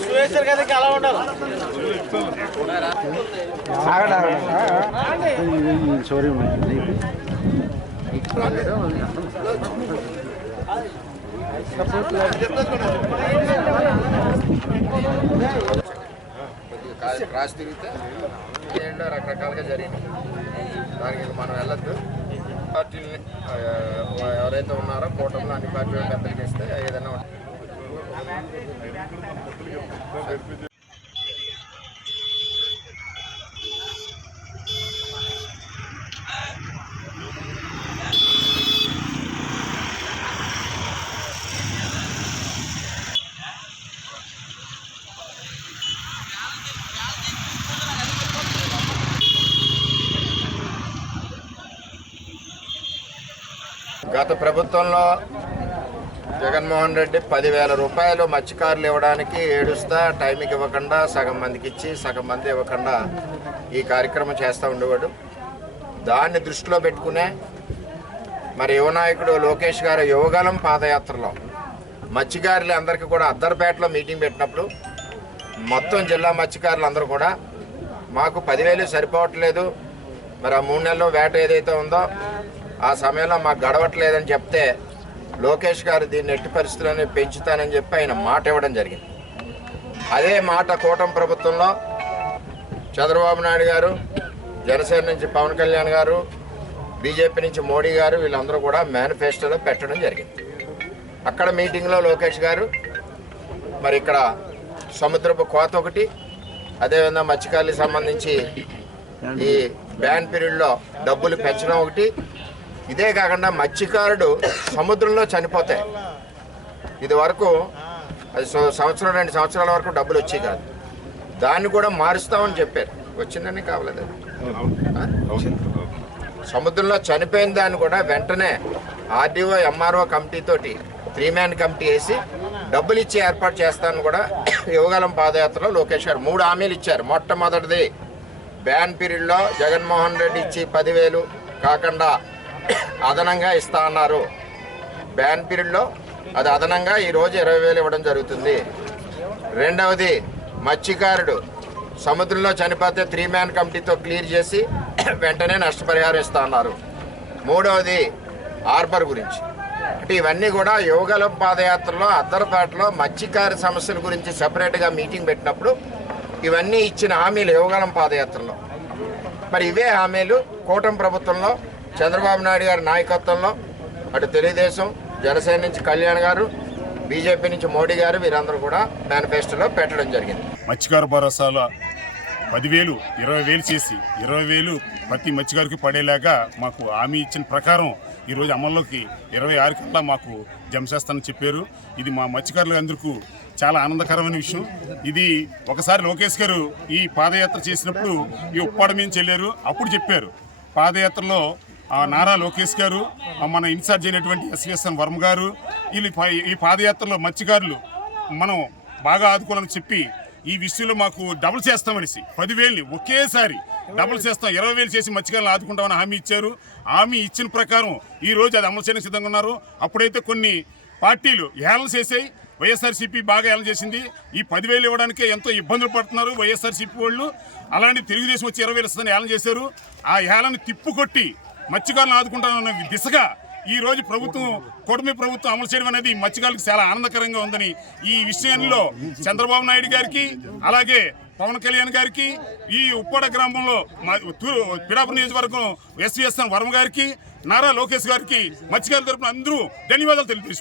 సురేశ్వర్ గారికి అలా ఉండాలి కొద్దిగా క్రాస్ తిరిగితే ఏంటో రకరకాలుగా జరిగినాయి దానికి మనం వెళ్ళొద్దు పార్టీని ఎవరైతే ఉన్నారో కూటమిలో అన్ని పార్టీలు పెద్దలకి ఇస్తే ఏదైనా ఉంటుంది. గత ప్రభుత్వంలో జగన్మోహన్ రెడ్డి పదివేల రూపాయలు మత్స్యకారులు ఇవ్వడానికి ఏడుస్తా టైంకి ఇవ్వకుండా సగం మందికి ఇచ్చి సగం మంది ఇవ్వకుండా ఈ కార్యక్రమం చేస్తూ ఉండేవాడు. దాన్ని దృష్టిలో పెట్టుకునే మరి యువనాయకుడు లోకేష్ గారు యువగలం పాదయాత్రలో మత్స్యకారులు అందరికీ కూడా అద్దరిపేటలో మీటింగ్ పెట్టినప్పుడు మొత్తం జిల్లా మత్స్యకారులు అందరూ కూడా మాకు పదివేలు సరిపోవట్లేదు. మరి ఆ మూడు నెలలు వేట ఏదైతే ఉందో ఆ సమయంలో మాకు గడవట్లేదని చెప్తే లోకేష్ గారు దీన్ని ఎట్టి పరిస్థితులని పెంచుతానని చెప్పి ఆయన మాట ఇవ్వడం జరిగింది. అదే మాట కూటమి ప్రభుత్వంలో చంద్రబాబు నాయుడు గారు జనసేన నుంచి పవన్ కళ్యాణ్ గారు బీజేపీ నుంచి మోడీ గారు వీళ్ళందరూ కూడా మేనిఫెస్టోలో పెట్టడం జరిగింది. అక్కడ మీటింగ్లో లోకేష్ గారు మరి ఇక్కడ సముద్రపు కోత ఒకటి అదేవిధంగా మత్స్యకారులకు సంబంధించి ఈ బ్యాన్ పీరియడ్లో డబ్బులు పెంచడం ఒకటి ఇదే కాకుండా మత్స్యకారుడు సముద్రంలో చనిపోతాయి. ఇది వరకు అది సంవత్సరం రెండు సంవత్సరాల వరకు డబ్బులు వచ్చాయి కాదు. దాన్ని కూడా మారుస్తామని చెప్పారు. వచ్చిందని కావలేదు సముద్రంలో చనిపోయిన దాన్ని కూడా వెంటనే ఆర్డీఓ ఎంఆర్ఓ కమిటీతోటి త్రీ మ్యాన్ కమిటీ వేసి డబ్బులు ఇచ్చి ఏర్పాటు చేస్తానని కూడా యువగలం పాదయాత్రలో లోకేష్ గారు మూడు హామీలు ఇచ్చారు. మొట్టమొదటిది బ్యాన్ పీరియడ్లో జగన్మోహన్ రెడ్డి ఇచ్చి పదివేలు కాకుండా అదనంగా ఇస్తా అన్నారు. బ్యాన్ పీరియడ్లో అది అదనంగా ఈరోజు ఇరవై వేలు ఇవ్వడం జరుగుతుంది. రెండవది మత్స్యకారుడు సముద్రంలో చనిపోతే త్రీ మ్యాన్ కమిటీతో క్లియర్ చేసి వెంటనే నష్టపరిహారం ఇస్తా అన్నారు. మూడవది హార్బర్ గురించి. అంటే ఇవన్నీ కూడా యోగలం పాదయాత్రలో అద్దరపాటలో మత్స్యకార సమస్యల గురించి సపరేట్గా మీటింగ్ పెట్టినప్పుడు ఇవన్నీ ఇచ్చిన హామీలు యోగలం పాదయాత్రలో. మరి ఇవే హామీలు కూటమి ప్రభుత్వంలో చంద్రబాబు నాయుడు గారి నాయకత్వంలో అటు తెలుగుదేశం జనసేన నుంచి కళ్యాణ్ గారు బీజేపీ నుంచి మోడీ గారు వీరందరూ కూడా మేనిఫెస్టోలో పెట్టడం జరిగింది. మత్స్యకారు భరోసాలో పదివేలు ఇరవై వేలు చేసి ఇరవై వేలు ప్రతి మత్స్యకారికి పడేలాగా మాకు హామీ ఇచ్చిన ప్రకారం ఈరోజు అమల్లోకి ఇరవై ఆరు కల్లా మాకు జమ చేస్తానని చెప్పారు. ఇది మా మత్స్యకారులు అందరికీ చాలా ఆనందకరమైన విషయం. ఇది ఒకసారి లోకేష్ గారు ఈ పాదయాత్ర చేసినప్పుడు ఈ ఉప్పాడ మీద చెల్లారు అప్పుడు చెప్పారు. పాదయాత్రలో ఆ నారా లోకేష్ గారు మన ఇన్ఛార్జ్ అయినటువంటి ఎస్విఎస్ఎన్ వర్మ గారు వీళ్ళు ఈ ఈ పాదయాత్రలో మత్స్యకారులు మనం బాగా ఆదుకోవాలని చెప్పి ఈ విషయంలో మాకు డబుల్ చేస్తామనేసి పదివేలు ఒకేసారి డబుల్ చేస్తాం. ఇరవై వేలు చేసి మత్స్యకారులను ఆదుకుంటామని హామీ ఇచ్చారు. హామీ ఇచ్చిన ప్రకారం ఈ రోజు అది అమలు చేయడానికి సిద్ధంగా ఉన్నారు. అప్పుడైతే కొన్ని పార్టీలు ఏళన చేసాయి వైఎస్ఆర్సీపీ బాగా ఏళన చేసింది. ఈ పదివేలు ఇవ్వడానికే ఎంతో ఇబ్బందులు పడుతున్నారు వైఎస్ఆర్సీపీ వాళ్ళు. అలాంటి తెలుగుదేశం వచ్చి ఇరవై వేలు ఇస్తుందని ఏళన చేశారు. ఆ ఏళను తిప్పుకొట్టి మత్స్యకారులను ఆదుకుంటామన్న దిశగా ఈ రోజు ప్రభుత్వం కూటమి ప్రభుత్వం అమలు చేయడం అనేది మత్స్యకారులకు చాలా ఆనందకరంగా ఉందని ఈ విషయంలో చంద్రబాబు నాయుడు గారికి అలాగే పవన్ కళ్యాణ్ గారికి ఈ ఉప్పాడ గ్రామంలో మా పిడాపురం నియోజకవర్గం ఎస్వీఎస్ఎన్ వర్మ గారికి నారా లోకేష్ గారికి మత్స్యకారుల తరపున అందరూ ధన్యవాదాలు తెలియజేసుకుంటున్నారు